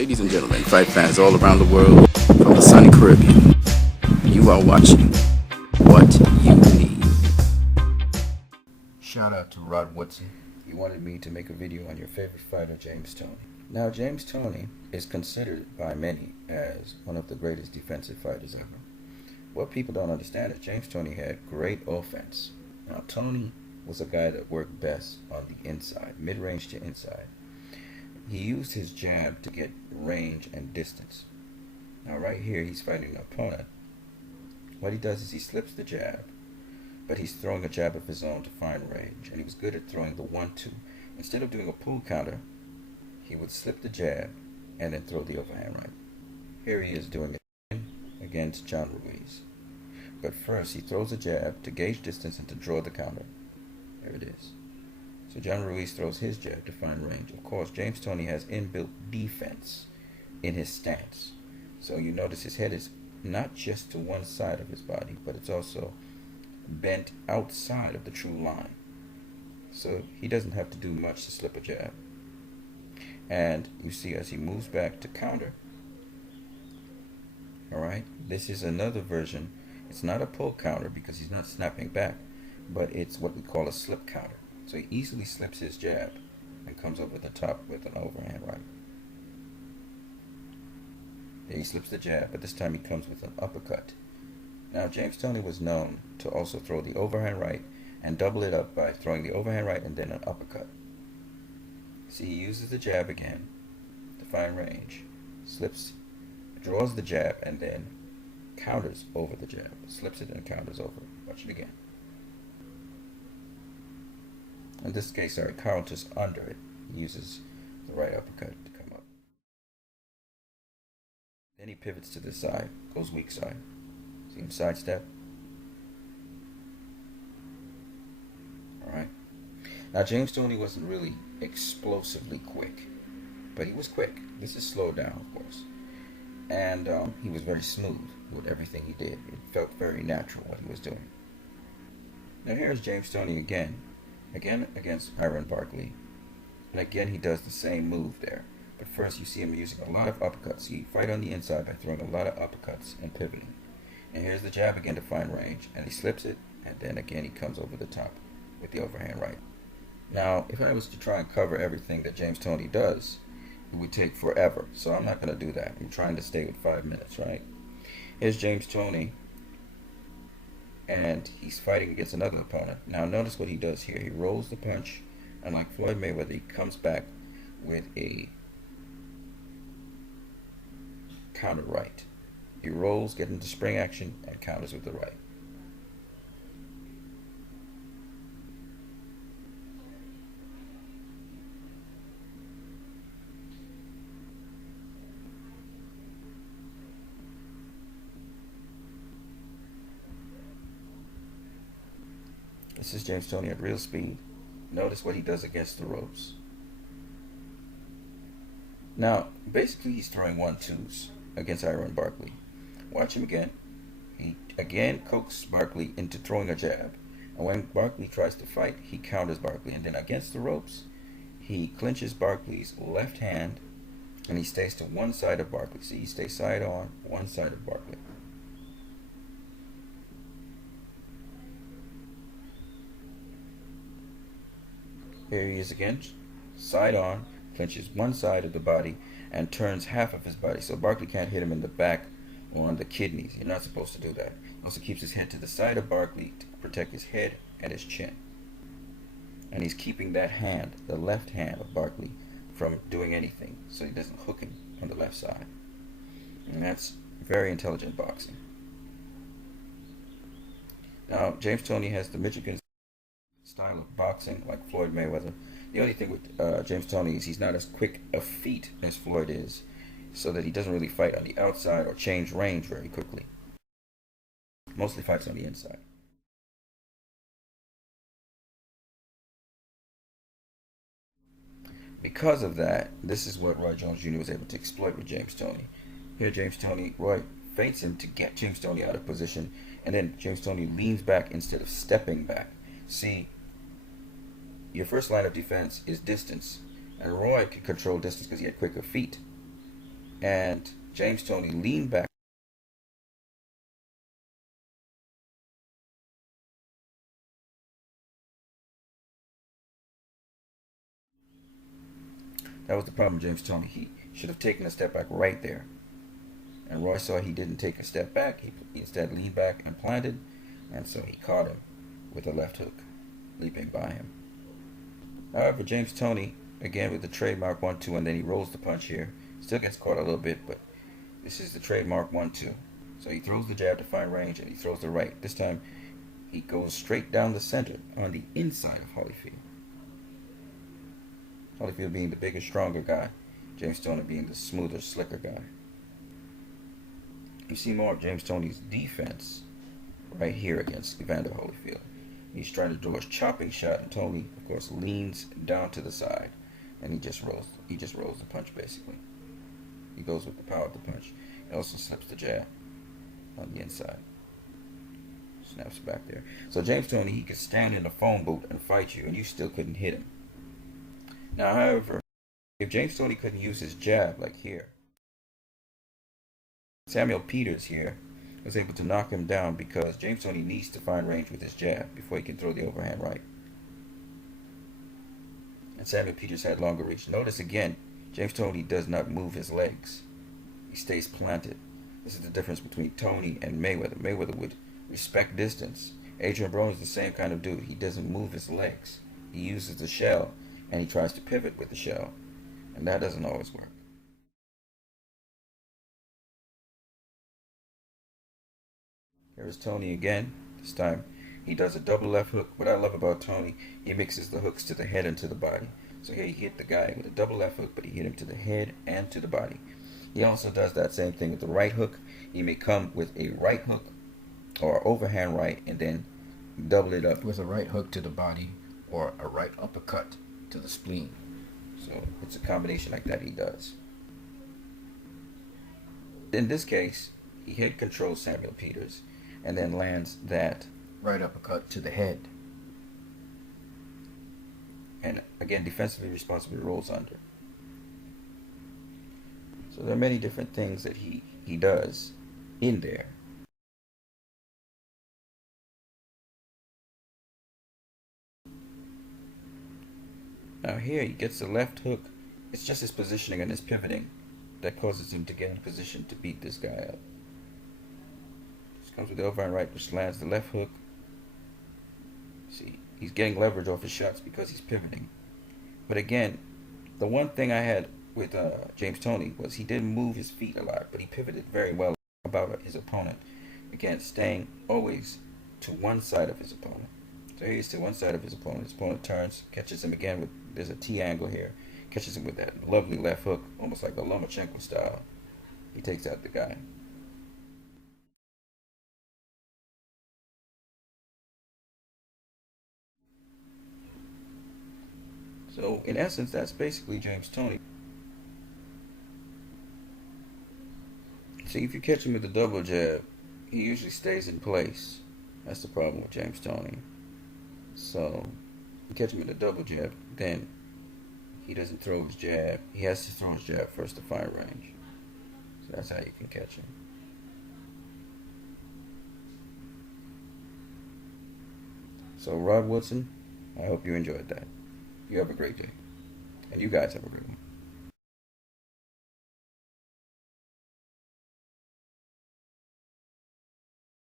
Ladies and gentlemen, fight fans all around the world from the sunny Caribbean, you are watching What You Need. Shout out to Woodson. He wanted me to make a video on your favorite fighter, James Toney. Now, James Toney is considered by many as one of the greatest defensive fighters ever. What people don't understand is James Toney had great offense. Now, Toney was a guy that worked best on the inside, mid-range to inside. He used his jab to get range and distance. Now right here, he's fighting an opponent. What he does is he slips the jab, but he's throwing a jab of his own to find range. And he was good at throwing the 1-2. Instead of doing a pull counter, he would slip the jab and then throw the overhand right. Here he is doing it against John Ruiz. But first, he throws a jab to gauge distance and to draw the counter. There it is. So John Ruiz throws his jab to find range. Of course, James Toney has inbuilt defense in his stance. So you notice his head is not just to one side of his body, but it's also bent outside of the true line. So he doesn't have to do much to slip a jab. And you see as he moves back to counter. Alright, this is another version. It's not a pull counter because he's not snapping back, but it's what we call a slip counter. So he easily slips his jab and comes over the top with an overhand right. Then he slips the jab, but this time he comes with an uppercut. Now James Toney was known to also throw the overhand right and double it up by throwing the overhand right and then an uppercut. See, he uses the jab again to find range, slips, draws the jab, and then counters over the jab. Slips it and counters over. Watch it again. In this case, counters under it. He uses the right uppercut to come up. Then he pivots to the side, goes weak side. See him sidestep? Alright. Now, James Toney wasn't really explosively quick, but he was quick. This is slowed down, of course. And he was very smooth with everything he did. It felt very natural what he was doing. Now, here's James Toney again against Iron Barkley. And again, he does the same move there. But first, you see him using a lot of uppercuts. He fight on the inside by throwing a lot of uppercuts and pivoting. And here's the jab again to find range. And he slips it, and then again he comes over the top with the overhand right. Now, if I was to try and cover everything that James Toney does, it would take forever. So I'm not going to do that. I'm trying to stay with 5 minutes, right? Here's James Toney. And he's fighting against another opponent. Now notice what he does here. He rolls the punch, and like Floyd Mayweather, he comes back with a counter right. He rolls, gets into spring action, and counters with the right. This is James Toney at real speed. Notice what he does against the ropes. Now, basically he's throwing 1-2s against Iron Barkley. Watch him again. He again coaxes Barkley into throwing a jab. And when Barkley tries to fight, he counters Barkley. And then against the ropes, he clinches Barkley's left hand and he stays to one side of Barkley. See, he stays side on, one side of Barkley. Here he is again, side on, clinches one side of the body and turns half of his body. So Barkley can't hit him in the back or on the kidneys. You're not supposed to do that. He also keeps his head to the side of Barkley to protect his head and his chin. And he's keeping that hand, the left hand of Barkley, from doing anything so he doesn't hook him on the left side. And that's very intelligent boxing. Now, James Toney has the Michigan style of boxing like Floyd Mayweather. The only thing with James Toney is he's not as quick of feet as Floyd is, so that he doesn't really fight on the outside or change range very quickly. Mostly fights on the inside. Because of that, this is what Roy Jones Jr. was able to exploit with James Toney. Here James Toney, Roy feints him to get James Toney out of position, and then James Toney leans back instead of stepping back. See, your first line of defense is distance, and Roy could control distance because he had quicker feet. and James Toney leaned back. That was the problem, James Toney. He should have taken a step back right there. And Roy saw he didn't take a step back. He instead leaned back and planted, and so he caught him with a left hook, leaping by him. However, James Toney, again with the trademark 1-2, and then he rolls the punch here. Still gets caught a little bit, but this is the trademark 1-2. So he throws the jab to find range, and he throws the right. This time, he goes straight down the center on the inside of Holyfield. Holyfield being the bigger, stronger guy. James Toney being the smoother, slicker guy. You see more of James Toney's defense right here against Evander Holyfield. He's trying to do a chopping shot, and Toney, of course, leans down to the side, and he just rolls the punch basically. He goes with the power of the punch. He also slips the jab on the inside. Snaps back there. So James Toney, he could stand in a phone booth and fight you, and you still couldn't hit him. Now, however, if James Toney couldn't use his jab like here, Samuel Peters here was able to knock him down because James Toney needs to find range with his jab before he can throw the overhand right. And Samuel Peters had longer reach. Notice again, James Toney does not move his legs. He stays planted. This is the difference between Toney and Mayweather. Mayweather would respect distance. Adrian Broner is the same kind of dude. He doesn't move his legs. He uses the shell, and he tries to pivot with the shell. And that doesn't always work. Here's Toney again. This time he does a double left hook. What I love about Toney, he mixes the hooks to the head and to the body. So here he hit the guy with a double left hook, but he hit him to the head and to the body. He also does that same thing with the right hook. He may come with a right hook or overhand right and then double it up with a right hook to the body or a right uppercut to the spleen. So it's a combination like that he does. In this case, he head controls Samuel Peters and then lands that right uppercut to the head. And again, defensively responsibly rolls under. So there are many different things that he does in there. Now here he gets the left hook. It's just his positioning and his pivoting that causes him to get in position to beat this guy up. Just comes with the overhand right, which lands the left hook. See, he's getting leverage off his shots because he's pivoting. But again, the one thing I had with James Toney was he didn't move his feet a lot, but he pivoted very well about his opponent. Again, staying always to one side of his opponent. So he's to one side of his opponent. His opponent turns, catches him again with, there's a T angle here, catches him with that lovely left hook, almost like a Lomachenko style. He takes out the guy. So in essence, that's basically James Toney. See, if you catch him with a double jab, he usually stays in place. That's the problem with James Toney. So, you catch him with a double jab, then he doesn't throw his jab. He has to throw his jab first to find range. So that's how you can catch him. So Rod Woodson, I hope you enjoyed that. You have a great day. And you guys have a great one.